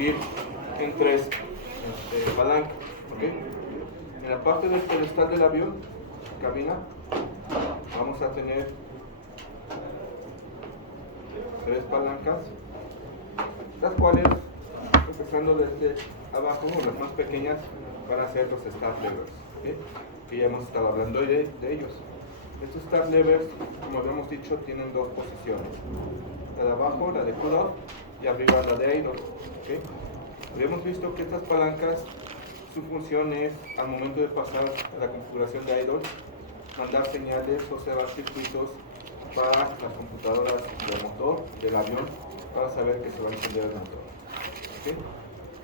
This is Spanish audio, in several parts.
dividir en tres palancas. ¿Okay? En la parte del pedestal del avión, cabina, vamos a tener tres palancas, las cuales, empezando desde abajo, las más pequeñas, van a ser los start levers, ¿okay? Que ya hemos estado hablando de ellos. Estos start levers, como habíamos dicho, tienen dos posiciones: la de abajo, la de pull-up, y arriba la de idle, ¿okay? Habíamos visto que estas palancas, su función es, al momento de pasar a la configuración de idle, mandar señales o cerrar circuitos para las computadoras del motor, del avión, para saber que se va a encender el motor. ¿Okay?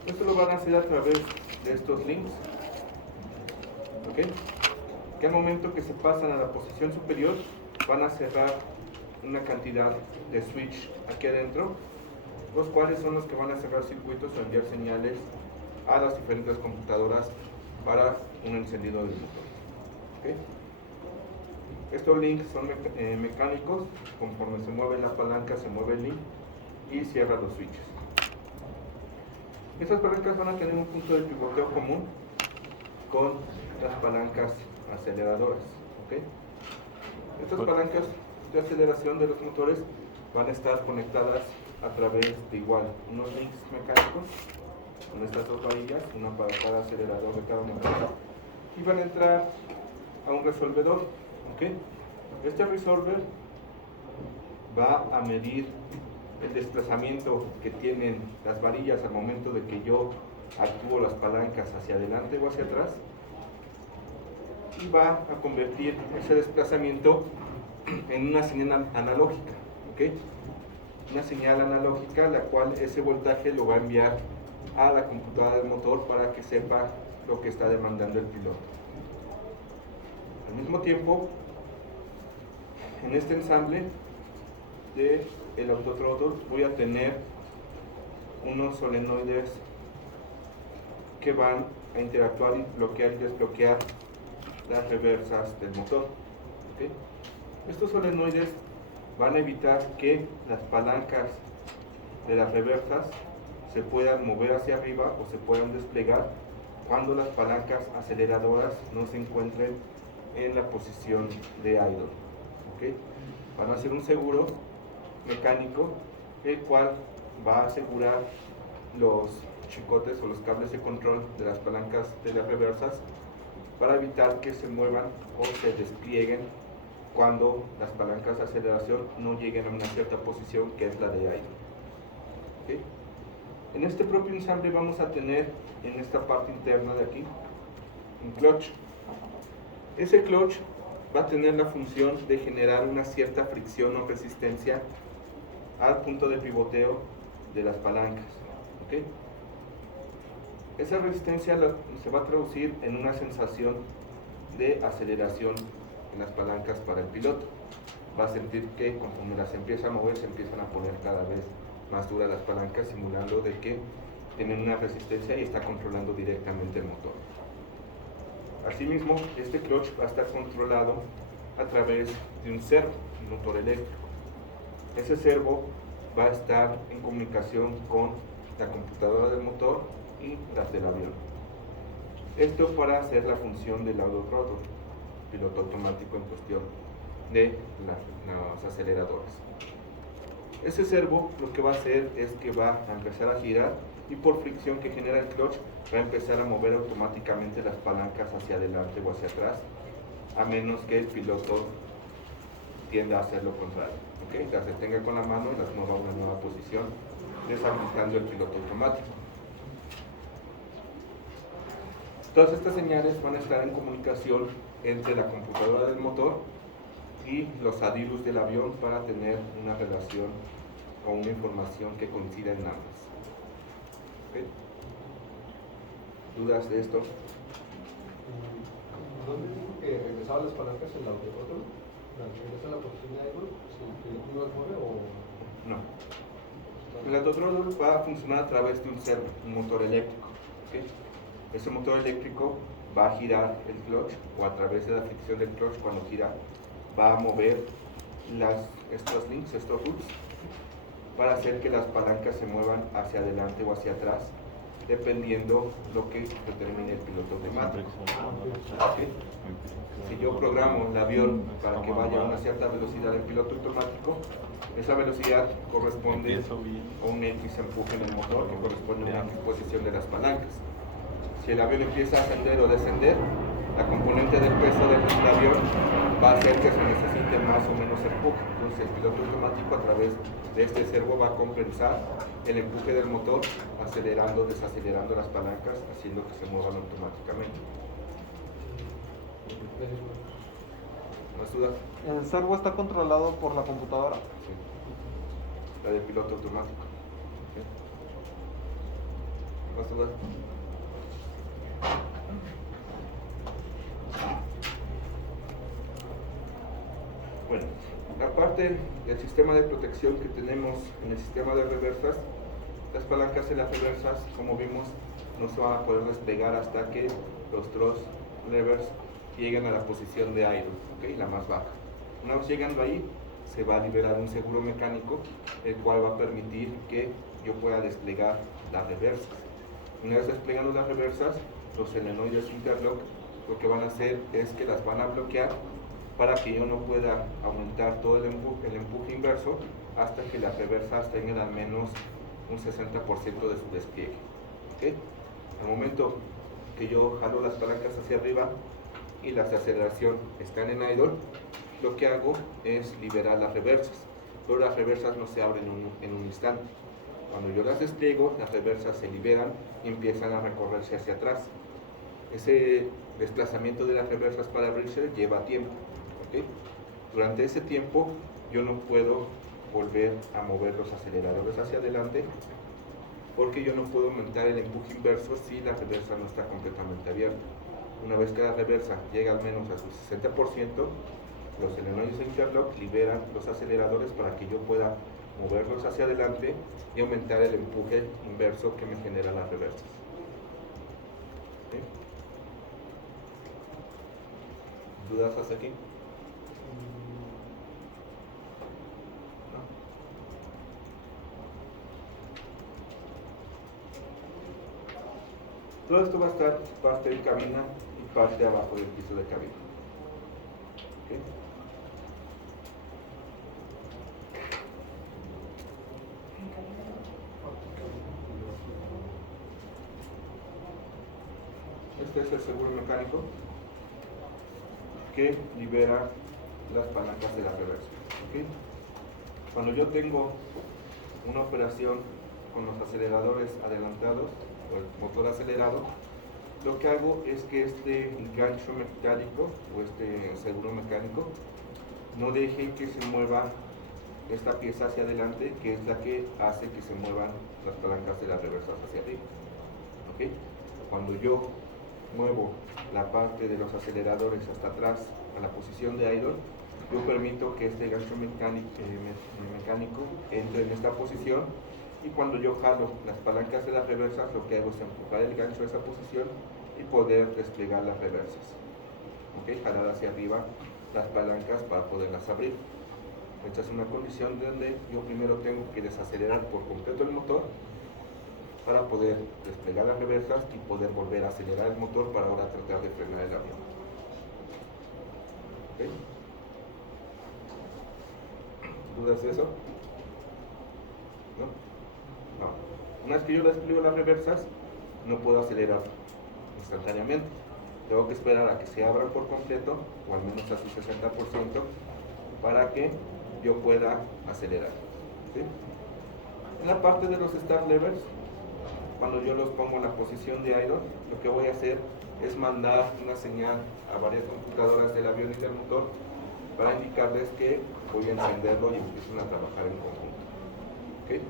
Esto lo van a hacer a través de estos links, ¿okay? Que al momento que se pasan a la posición superior, van a cerrar una cantidad de switch aquí adentro, los cuales son los que van a cerrar circuitos o enviar señales a las diferentes computadoras para un encendido del motor. ¿Okay? Estos links son mecánicos. Conforme se mueve la palanca, se mueve el link y cierra los switches. Estas palancas van a tener un punto de pivoteo común con las palancas aceleradoras. ¿Okay? Estas palancas de aceleración de los motores van a estar conectadas a través de igual unos links mecánicos con estas dos varillas, una para cada acelerador de cada motor, y van a entrar a un resolvedor. ¿Okay? Este resolver va a medir el desplazamiento que tienen las varillas al momento de que yo actúo las palancas hacia adelante o hacia atrás, y va a convertir ese desplazamiento en una señal analógica. ¿Okay? Una señal analógica, la cual ese voltaje lo va a enviar a la computadora del motor para que sepa lo que está demandando el piloto. Al mismo tiempo, en este ensamble del autothrottle voy a tener unos solenoides que van a interactuar y bloquear y desbloquear las reversas del motor. ¿Okay? Estos solenoides van a evitar que las palancas de las reversas se puedan mover hacia arriba o se puedan desplegar cuando las palancas aceleradoras no se encuentren en la posición de idle. ¿Okay? Van a hacer un seguro mecánico, el cual va a asegurar los chicotes o los cables de control de las palancas de las reversas para evitar que se muevan o se desplieguen cuando las palancas de aceleración no lleguen a una cierta posición, que es la de idle. ¿Okay? En este propio ensamble vamos a tener, en esta parte interna de aquí, un clutch. Ese clutch va a tener la función de generar una cierta fricción o resistencia al punto de pivoteo de las palancas. ¿Okay? Esa resistencia se va a traducir en una sensación de aceleración en las palancas para el piloto. Va a sentir que conforme las empieza a mover, se empiezan a poner cada vez más duras las palancas, simulando de que tienen una resistencia y está controlando directamente el motor. Asimismo, este clutch va a estar controlado a través de un servo, un motor eléctrico. Ese servo va a estar en comunicación con la computadora del motor y las del avión. Esto para hacer la función del autothrottle, piloto automático en cuestión de las aceleradoras. Ese servo lo que va a hacer es que va a empezar a girar, y por fricción que genera el clutch va a empezar a mover automáticamente las palancas hacia adelante o hacia atrás, a menos que el piloto tienda a hacer lo contrario. ¿Okay? Las detenga con la mano y las mueva a una nueva posición, deshabilitando el piloto automático. Todas estas señales van a estar en comunicación entre la computadora del motor y los adilus del avión para tener una relación o una información que coincida en ambas. ¿Okay? ¿Dudas de esto? ¿Dónde dijo que regresaban las palancas en la autothrottle? ¿Regresa a la posición de idle si el piloto no las mueve o...? No. El autothrottle va a funcionar a través de un servo, un motor eléctrico. ¿Okay? Ese motor eléctrico va a girar el clutch, o a través de la fricción del clutch, cuando gira, va a mover estos links, estos hooks, para hacer que las palancas se muevan hacia adelante o hacia atrás, dependiendo lo que determine el piloto automático. ¿Okay? Si yo programo el avión para que vaya a una cierta velocidad en piloto automático, esa velocidad corresponde a un X empuje en el motor, que corresponde a una X posición de las palancas. Si el avión empieza a ascender o descender, la componente del peso del avión va a hacer que se necesite más o menos empuje. Entonces el piloto automático, a través de este servo, va a compensar el empuje del motor, acelerando o desacelerando las palancas, haciendo que se muevan automáticamente. ¿Más dudas? ¿El servo está controlado por la computadora? Sí. La del piloto automático. ¿Sí? ¿Más dudas? Bueno, aparte del sistema de protección que tenemos en el sistema de reversas, las palancas en las reversas, como vimos, no se van a poder despegar hasta que los thrust levers lleguen a la posición de idle, ¿okay? La más baja. Una vez llegando ahí, se va a liberar un seguro mecánico, el cual va a permitir que yo pueda desplegar las reversas. Una vez desplegando las reversas, los solenoides interlock lo que van a hacer es que las van a bloquear para que yo no pueda aumentar todo el empuje inverso hasta que las reversas tengan al menos un 60% de su despliegue. ¿Okay? Al momento que yo jalo las palancas hacia arriba y las de aceleración están en idle, lo que hago es liberar las reversas, pero las reversas no se abren en un instante. Cuando yo las despliego, las reversas se liberan y empiezan a recorrerse hacia atrás. Ese desplazamiento de las reversas para abrirse lleva tiempo. ¿Okay? Durante ese tiempo yo no puedo volver a mover los aceleradores hacia adelante, porque yo no puedo aumentar el empuje inverso si la reversa no está completamente abierta. Una vez que la reversa llega al menos a su 60%, los solenoides de interlock liberan los aceleradores para que yo pueda moverlos hacia adelante y aumentar el empuje inverso que me genera las reversas. ¿Okay? ¿Dudas hasta aquí? ¿No? Todo esto va a estar parte de cabina y parte abajo del piso de cabina. ¿Okay? Este es el seguro mecánico que libera las palancas de la reversa. ¿Okay? Cuando yo tengo una operación con los aceleradores adelantados o el motor acelerado, lo que hago es que este gancho metálico o este seguro mecánico no deje que se mueva esta pieza hacia adelante, que es la que hace que se muevan las palancas de las reversas hacia arriba. ¿Okay? Cuando yo muevo la parte de los aceleradores hasta atrás a la posición de idle, yo permito que este gancho mecánico entre en esta posición, y cuando yo jalo las palancas de las reversas, lo que hago es empujar el gancho a esa posición y poder desplegar las reversas. ¿Okay? Jalar hacia arriba las palancas para poderlas abrir. Esta es una condición donde yo primero tengo que desacelerar por completo el motor para poder desplegar las reversas y poder volver a acelerar el motor para ahora tratar de frenar el avión. ¿Okay? ¿Dudas de eso? ¿No? No. Una vez que yo despliego las reversas, no puedo acelerar instantáneamente. Tengo que esperar a que se abran por completo, o al menos a su 60%, para que yo pueda acelerar. ¿Sí? En la parte de los start levers, cuando yo los pongo en la posición de idle, lo que voy a hacer es mandar una señal a varias computadoras del avión y del motor para indicarles que voy a encenderlo y empiezan a trabajar en conjunto. ¿Okay?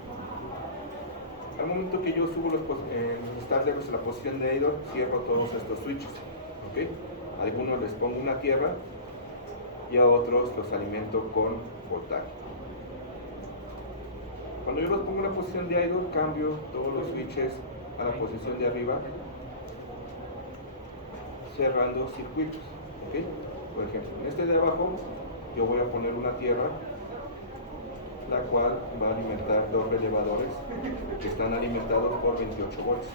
Al momento que yo subo los start levers a la posición de idle, cierro todos estos switches. ¿Okay? A algunos les pongo una tierra y a otros los alimento con voltaje. Cuando yo los pongo en la posición de idle, cambio todos los switches a la posición de arriba, cerrando circuitos. ¿Okay? Por ejemplo, en este de abajo yo voy a poner una tierra la cual va a alimentar dos relevadores que están alimentados por 28 volts.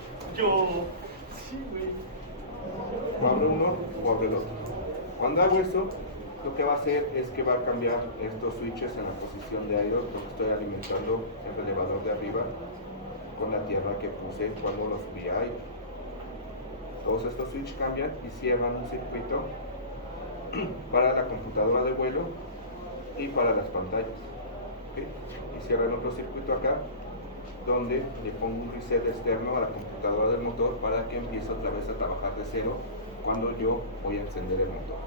O abre uno o abre el otro. Cuando hago eso, lo que va a hacer es que va a cambiar estos switches en la posición de idle, donde estoy alimentando el relevador de arriba con la tierra que puse cuando lo subí a idle. Todos estos switches cambian y cierran un circuito para la computadora de vuelo y para las pantallas. ¿Okay? Y cierran otro circuito acá donde le pongo un reset externo a la computadora del motor para que empiece otra vez a trabajar de cero cuando yo voy a encender el motor.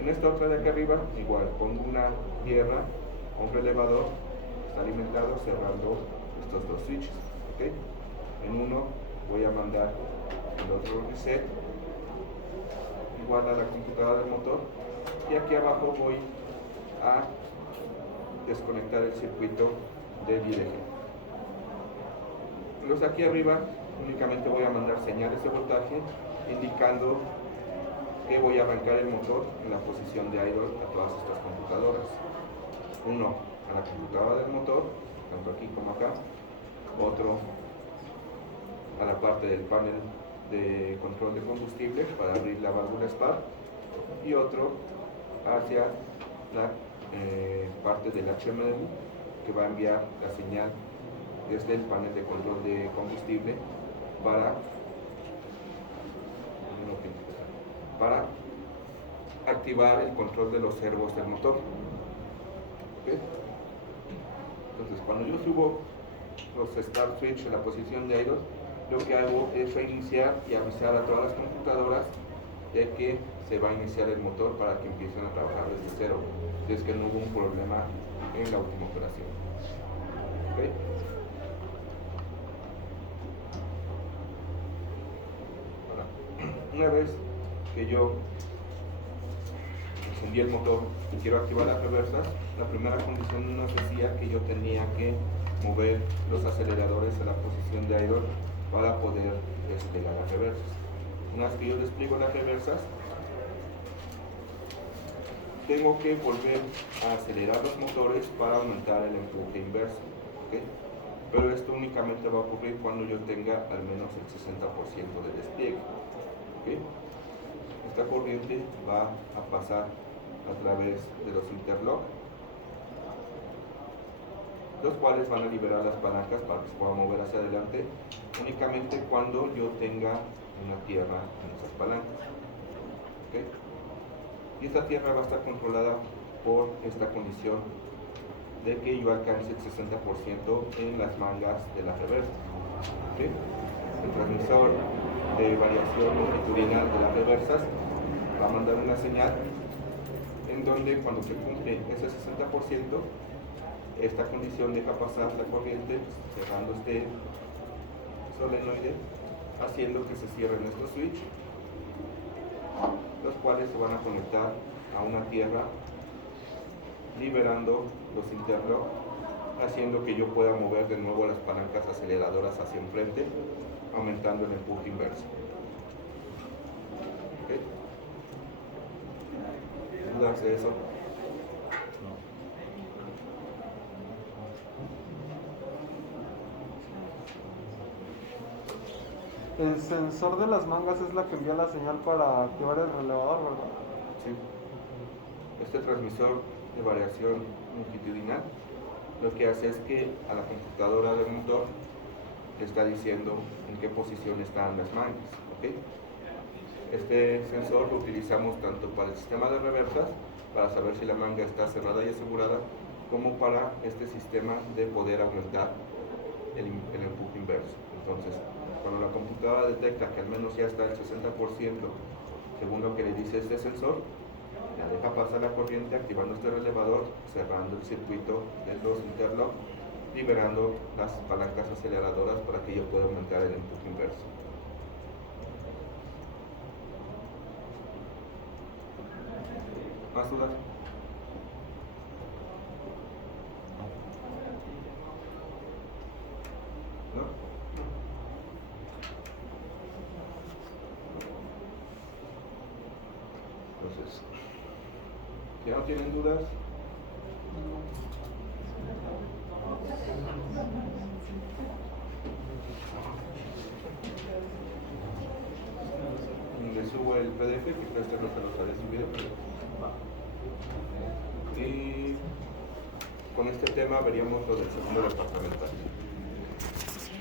En esta otra de acá arriba, igual, pongo una tierra, un relevador, está alimentado cerrando estos dos switches. ¿Okay? En uno voy a mandar el otro reset, igual a la computadora del motor, y aquí abajo voy a desconectar el circuito del IDG. Los aquí arriba únicamente voy a mandar señales de voltaje indicando que voy a arrancar el motor en la posición de idle a todas estas computadoras. Uno a la computadora del motor, tanto aquí como acá. Otro a la parte del panel de control de combustible para abrir la válvula SPAR. Y otro hacia la parte del HMD que va a enviar la señal desde el panel de control de combustible para activar el control de los servos del motor. ¿Okay? Entonces, cuando yo subo los start switch en la posición de idle, lo que hago es reiniciar y avisar a todas las computadoras de que se va a iniciar el motor para que empiecen a trabajar desde cero, si es que no hubo un problema en la última operación. ¿Okay? Una vez que yo encendí el motor y quiero activar las reversas, la primera condición nos decía que yo tenía que mover los aceleradores a la posición de idle para poder desplegar las reversas. Una vez que yo despliego las reversas, tengo que volver a acelerar los motores para aumentar el empuje inverso. ¿Okay? Pero esto únicamente va a ocurrir cuando yo tenga al menos el 60% de despliegue. ¿Okay? Esta corriente va a pasar a través de los interlock, los cuales van a liberar las palancas para que se puedan mover hacia adelante únicamente cuando yo tenga una tierra en esas palancas. ¿Okay? Y esta tierra va a estar controlada por esta condición de que yo alcance el 60% en las mangas de la reversa. ¿Okay? El transmisor de variación longitudinal de las reversas va a mandar una señal en donde cuando se cumple ese 60%, esta condición deja pasar la corriente cerrando este solenoide, haciendo que se cierren estos switches, los cuales se van a conectar a una tierra, liberando los interlock, haciendo que yo pueda mover de nuevo las palancas aceleradoras hacia enfrente, aumentando el empuje inverso. ¿Okay? ¿Dudas de eso? El sensor de las mangas es la que envía la señal para activar el relevador, ¿verdad? Sí. Este transmisor de variación longitudinal lo que hace es que a la computadora del motor le está diciendo en qué posición están las mangas. ¿Okay? Este sensor lo utilizamos tanto para el sistema de reversas, para saber si la manga está cerrada y asegurada, como para este sistema de poder aumentar el empuje inverso. Entonces, cuando la computadora detecta que al menos ya está el 60%, según lo que le dice este sensor, la deja pasar la corriente activando este relevador, cerrando el circuito de los interlock, liberando las palancas aceleradoras para que yo pueda aumentar el empuje inverso. ¿Más dudas? ¿No? Entonces, ¿ya no tienen dudas? subo el PDF, que creo que no se los había subido. Y con este tema veríamos lo del segundo departamental.